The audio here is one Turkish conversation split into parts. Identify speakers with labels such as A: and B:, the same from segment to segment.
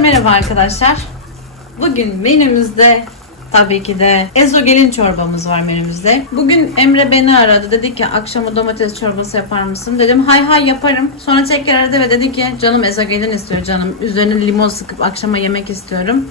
A: Merhaba arkadaşlar. Bugün menümüzde tabii ki de ezogelin çorbamız var menümüzde. Bugün Emre beni aradı. Dedi ki akşama domates çorbası yapar mısın? Dedim hay hay yaparım. Sonra tekrar aradı ve dedi ki canım ezogelin istiyor canım. Üzerine limon sıkıp akşama yemek istiyorum.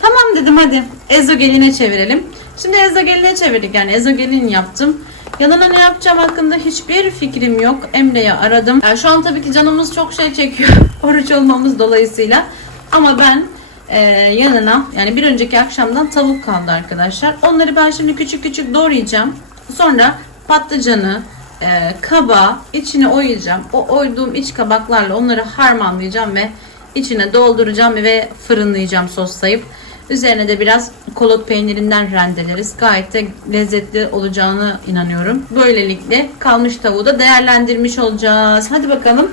A: Tamam dedim hadi ezogeline çevirelim. Şimdi ezogeline çevirdik yani ezogelin yaptım. Yanına ne yapacağım hakkında hiçbir fikrim yok. Emre'yi aradım. Yani şu an tabii ki canımız çok şey çekiyor. Oruç olmamız dolayısıyla. Ama ben e, yanına yani bir önceki akşamdan tavuk kaldı arkadaşlar. Onları ben şimdi küçük küçük doğrayacağım. Sonra patlıcanı, e, kaba içine oyacağım. O oyduğum iç kabaklarla onları harmanlayacağım ve içine dolduracağım ve fırınlayacağım soslayıp. Üzerine de biraz kolot peynirinden rendeleriz. Gayet de lezzetli olacağını inanıyorum. Böylelikle kalmış tavuğu da değerlendirmiş olacağız. Hadi bakalım.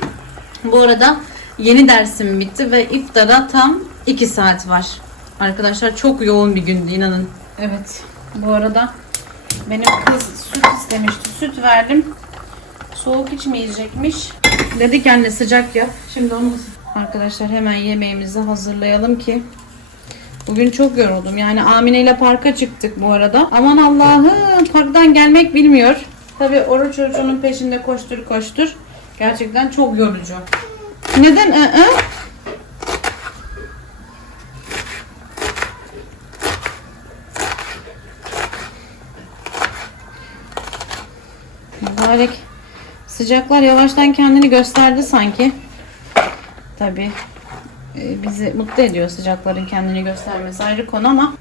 A: Bu arada yeni dersim bitti ve iftara tam 2 saat var. Arkadaşlar çok yoğun bir gündü inanın. Evet. Bu arada benim kız süt istemişti. Süt verdim. Soğuk içmeyecekmiş. Dedik anne sıcak yap. Şimdi onu arkadaşlar hemen yemeğimizi hazırlayalım ki Bugün çok yoruldum. Yani Amine ile parka çıktık bu arada. Aman Allah'ım parktan gelmek bilmiyor. Tabi oruç çocuğunun peşinde koştur koştur. Gerçekten çok yorucu. Neden? Ee, ee? Mübarek. Sıcaklar yavaştan kendini gösterdi sanki. Tabi e, bizi mutlu ediyor sıcakların kendini göstermesi ayrı konu ama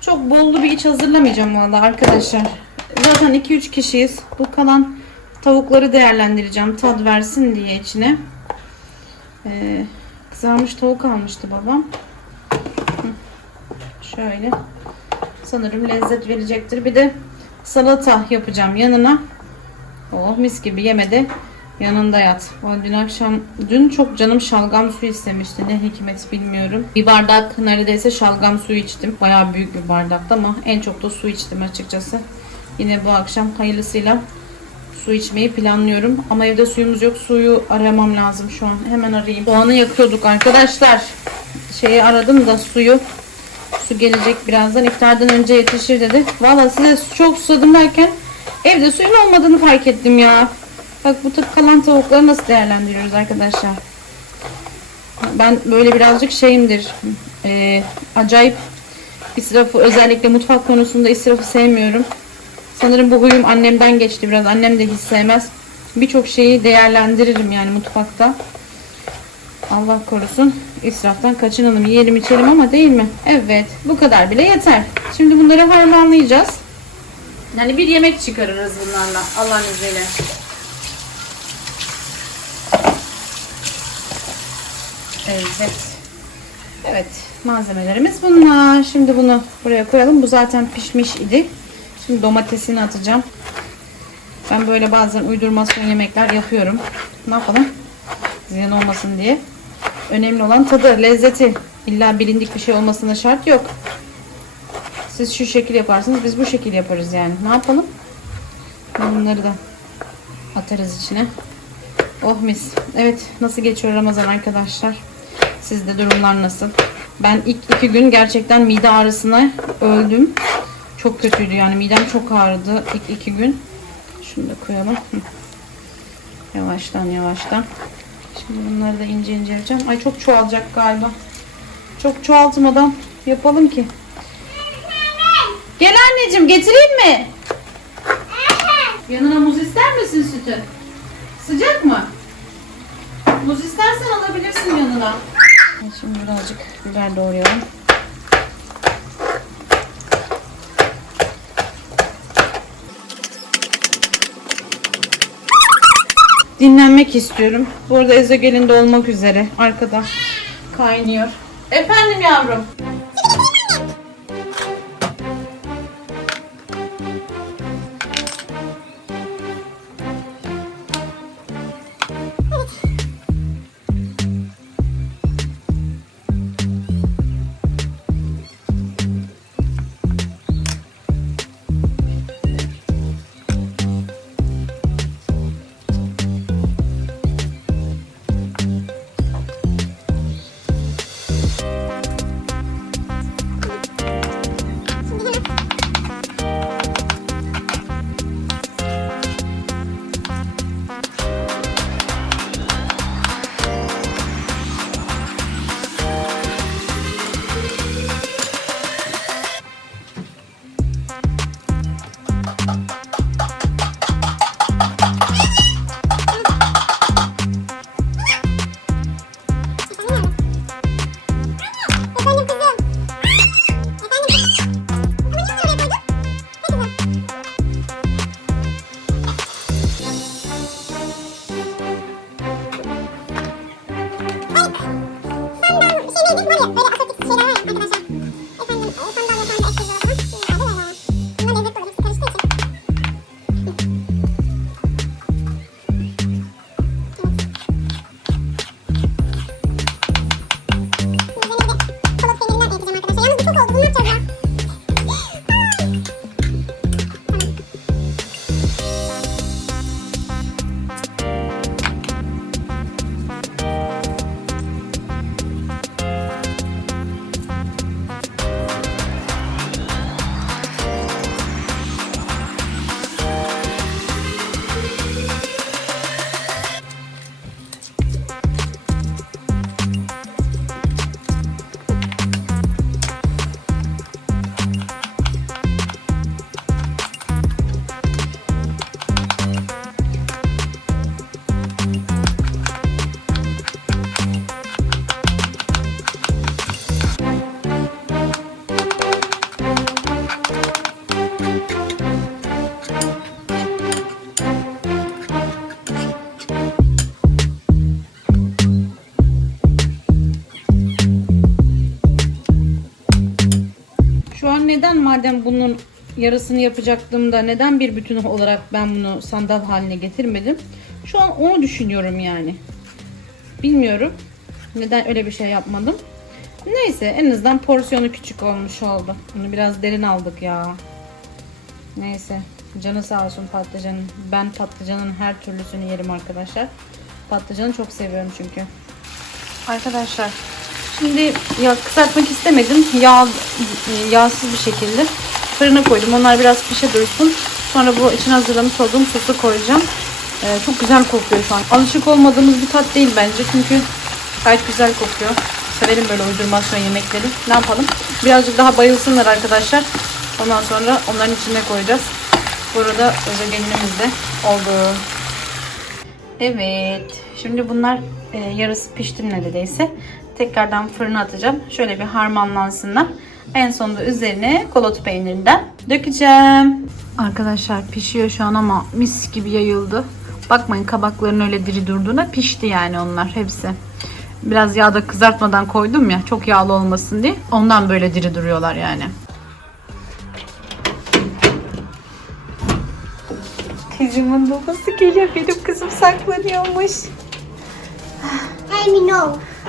A: çok bollu bir iç hazırlamayacağım valla arkadaşlar. Zaten 2-3 kişiyiz. Bu kalan tavukları değerlendireceğim tad versin diye içine. Ee, kızarmış tavuk almıştı babam. Hı. Şöyle. Sanırım lezzet verecektir. Bir de salata yapacağım yanına. Oh mis gibi yemedi. Yanında yat. O dün akşam, dün çok canım şalgam suyu istemişti. Ne hikmet bilmiyorum. Bir bardak neredeyse şalgam suyu içtim. Bayağı büyük bir bardakta ama en çok da su içtim açıkçası. Yine bu akşam hayırlısıyla su içmeyi planlıyorum. Ama evde suyumuz yok. Suyu aramam lazım şu an. Hemen arayayım. Soğanı yakıyorduk arkadaşlar. Şeyi aradım da suyu. Su gelecek birazdan. İftardan önce yetişir dedi. Valla size çok susadım derken evde suyun olmadığını fark ettim ya. Bak bu kalan tavukları nasıl değerlendiriyoruz arkadaşlar. Ben böyle birazcık şeyimdir. E, acayip israfı özellikle mutfak konusunda israfı sevmiyorum. Sanırım bu huyum annemden geçti biraz. Annem de hiç sevmez. Birçok şeyi değerlendiririm yani mutfakta. Allah korusun. israftan kaçınalım. Yiyelim içelim ama değil mi? Evet. Bu kadar bile yeter. Şimdi bunları harmanlayacağız. Yani bir yemek çıkarırız bunlarla. Allah'ın izniyle. Evet. Evet. Malzemelerimiz bunlar. Şimdi bunu buraya koyalım. Bu zaten pişmiş idi. Şimdi domatesini atacağım. Ben böyle bazen uydurmasyon yemekler yapıyorum. Ne yapalım? Ziyan olmasın diye. Önemli olan tadı, lezzeti. İlla bilindik bir şey olmasına şart yok. Siz şu şekil yaparsınız. Biz bu şekil yaparız yani. Ne yapalım? Bunları da atarız içine. Oh mis. Evet nasıl geçiyor Ramazan arkadaşlar? Sizde durumlar nasıl? Ben ilk iki gün gerçekten mide ağrısına öldüm. Çok kötüydü yani midem çok ağrıdı ilk iki gün. Şunu da koyalım. Yavaştan yavaştan. Şimdi bunları da ince ince yapacağım. Ay çok çoğalacak galiba. Çok çoğaltmadan yapalım ki. Gel anneciğim getireyim mi? Yanına muz ister misin sütü? Sıcak mı? Muz istersen alabilirsin yanına. Şimdi birazcık biber doğrayalım. Dinlenmek istiyorum. Bu arada ezogelin de olmak üzere. Arkada kaynıyor. Efendim yavrum. Sino Dick Warrior? Madem bunun yarısını yapacaktım da neden bir bütün olarak ben bunu sandal haline getirmedim? Şu an onu düşünüyorum yani. Bilmiyorum. Neden öyle bir şey yapmadım. Neyse en azından porsiyonu küçük olmuş oldu. Bunu biraz derin aldık ya. Neyse. Canı sağ olsun patlıcanın. Ben patlıcanın her türlüsünü yerim arkadaşlar. Patlıcanı çok seviyorum çünkü. Arkadaşlar şimdi ya kızartmak istemedim. Yağ yağsız bir şekilde fırına koydum. Onlar biraz pişe dursun. Sonra bu için hazırlamış olduğum sosu koyacağım. Ee, çok güzel kokuyor şu an. Alışık olmadığımız bir tat değil bence. Çünkü gayet güzel kokuyor. Severim böyle uydurmasyon yemekleri. Ne yapalım? Birazcık daha bayılsınlar arkadaşlar. Ondan sonra onların içine koyacağız. Burada özegenimiz de oldu. Evet. Şimdi bunlar e, yarısı pişti neredeyse. Tekrardan fırına atacağım. Şöyle bir harmanlansınlar. En sonunda üzerine kolot peynirinden dökeceğim. Arkadaşlar pişiyor şu an ama mis gibi yayıldı. Bakmayın kabakların öyle diri durduğuna pişti yani onlar hepsi. Biraz yağda kızartmadan koydum ya çok yağlı olmasın diye. Ondan böyle diri duruyorlar yani. Kızımın babası geliyor. Benim kızım saklanıyormuş.
B: Hey, me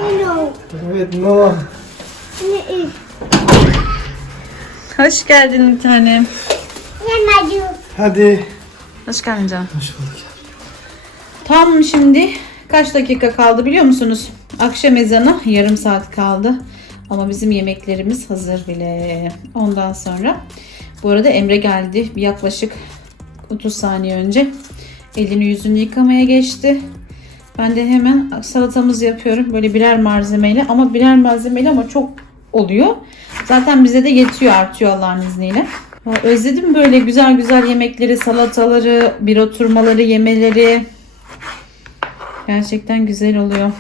B: no.
C: Evet no.
B: Eat.
A: Hoş geldin bir tanem.
B: Do.
C: Hadi.
A: Hoş geldin canım.
C: Hoş bulduk.
A: Tam şimdi kaç dakika kaldı biliyor musunuz? Akşam ezanı yarım saat kaldı. Ama bizim yemeklerimiz hazır bile. Ondan sonra bu arada Emre geldi. Yaklaşık 30 saniye önce elini yüzünü yıkamaya geçti. Ben de hemen salatamızı yapıyorum. Böyle birer malzemeyle ama birer malzemeyle ama çok oluyor. Zaten bize de yetiyor artıyor Allah'ın izniyle. Özledim böyle güzel güzel yemekleri, salataları, bir oturmaları, yemeleri. Gerçekten güzel oluyor.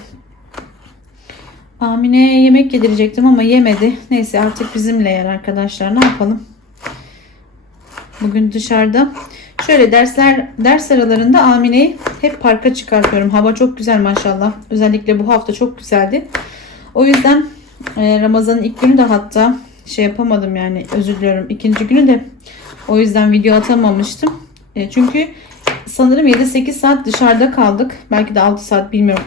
A: Amine'ye yemek yedirecektim ama yemedi. Neyse artık bizimle yer arkadaşlar. Ne yapalım? Bugün dışarıda. Şöyle dersler ders aralarında Amine'yi hep parka çıkartıyorum. Hava çok güzel maşallah. Özellikle bu hafta çok güzeldi. O yüzden e, Ramazan'ın ilk günü de hatta şey yapamadım yani özür diliyorum. İkinci günü de o yüzden video atamamıştım. E, çünkü sanırım 7-8 saat dışarıda kaldık. Belki de 6 saat bilmiyorum.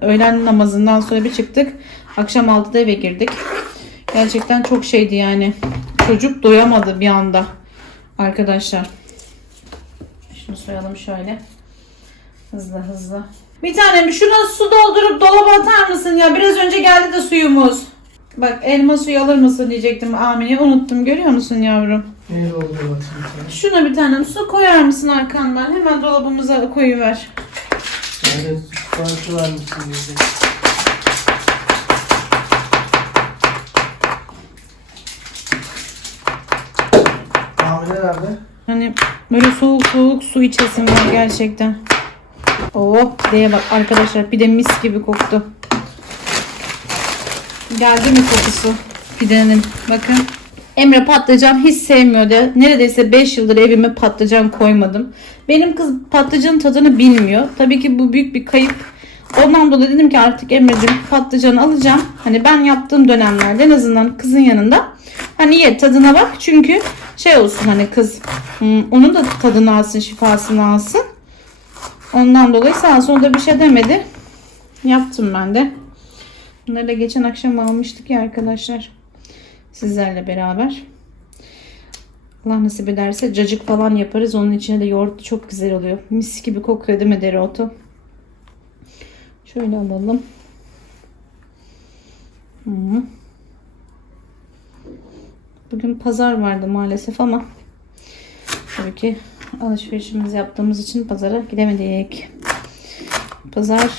A: Öğlen namazından sonra bir çıktık. Akşam 6'da eve girdik. Gerçekten çok şeydi yani. Çocuk doyamadı bir anda. Arkadaşlar. Şunu soyalım şöyle. Hızlı hızlı. Bir tanem şuna su doldurup dolaba atar mısın ya? Biraz önce geldi de suyumuz. Bak elma suyu alır mısın diyecektim Amine'ye. Unuttum görüyor musun yavrum?
C: İyi oldu bakayım.
A: Şuna bir tane su koyar mısın arkandan? Hemen dolabımıza koyuver.
C: Yani farkı var mısın diyeceğim. Hamile nerede?
A: Hani böyle soğuk soğuk su içesim var gerçekten. Oh diye bak arkadaşlar pide mis gibi koktu. Geldi mi kokusu pidenin? Bakın. Emre patlıcan hiç sevmiyordu. Neredeyse 5 yıldır evime patlıcan koymadım. Benim kız patlıcanın tadını bilmiyor. Tabii ki bu büyük bir kayıp. Ondan dolayı dedim ki artık Emre'cim patlıcan alacağım. Hani ben yaptığım dönemlerde en azından kızın yanında. Hani ye tadına bak. Çünkü şey olsun hani kız hmm, onun da tadını alsın şifasını alsın. Ondan dolayı sağ olsun o da bir şey demedi. Yaptım ben de. Bunları da geçen akşam almıştık ya arkadaşlar. Sizlerle beraber. Allah nasip ederse cacık falan yaparız. Onun içine de yoğurt çok güzel oluyor. Mis gibi kokuyor değil mi dereotu? Şöyle alalım. Hı. Bugün pazar vardı maalesef ama tabii ki alışverişimizi yaptığımız için pazara gidemedik. Pazar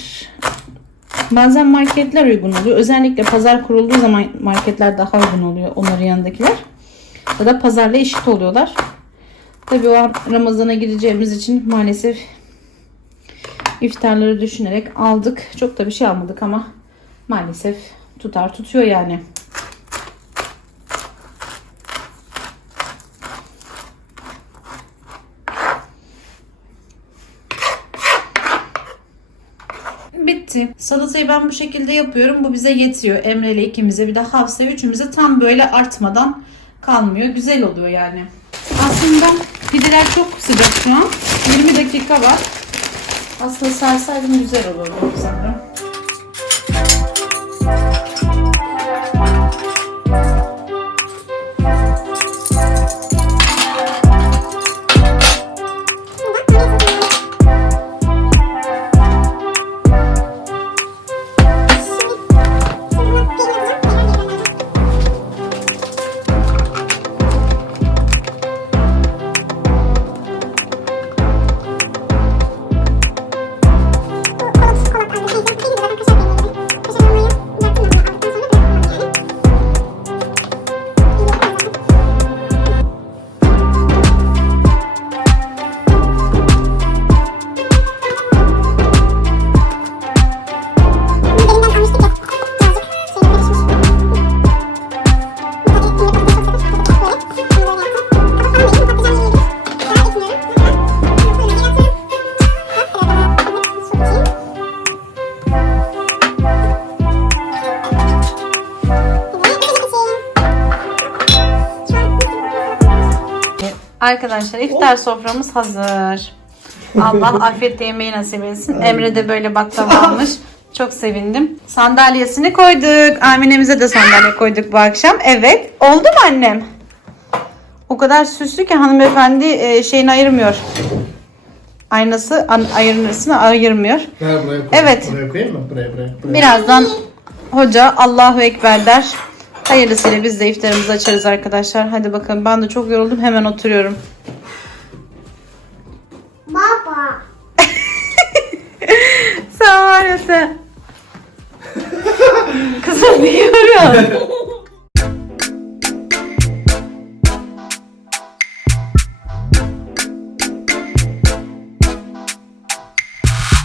A: bazen marketler uygun oluyor. Özellikle pazar kurulduğu zaman marketler daha uygun oluyor onların yanındakiler. Ya da pazarla eşit oluyorlar. Tabii o an Ramazan'a gideceğimiz için maalesef iftarları düşünerek aldık. Çok da bir şey almadık ama maalesef tutar tutuyor yani. Bitti. Salatayı ben bu şekilde yapıyorum. Bu bize yetiyor. Emre ile ikimize bir de Hafsa üçümüze tam böyle artmadan kalmıyor. Güzel oluyor yani. Aslında pideler çok sıcak şu an. 20 dakika var. Aslında sarsaydım güzel olurdu sanırım. Arkadaşlar iftar soframız hazır. Allah afiyetle yemeği nasip etsin. Emre de böyle baklava almış. Çok sevindim. Sandalyesini koyduk. Aminemize de sandalye koyduk bu akşam. Evet. Oldu mu annem? O kadar süslü ki hanımefendi e, şeyini ayırmıyor. Aynası ayırmasını ayırmıyor.
C: Ver buraya koy.
A: Evet.
C: Buraya koyayım mı? Buraya buraya. buraya.
A: Birazdan hoca Allahu Ekber der. Hayırlısıyla biz de iftarımızı açarız arkadaşlar. Hadi bakalım ben de çok yoruldum hemen oturuyorum.
B: Baba.
A: Sen var ya sen. Kızım niye yoruyorsun?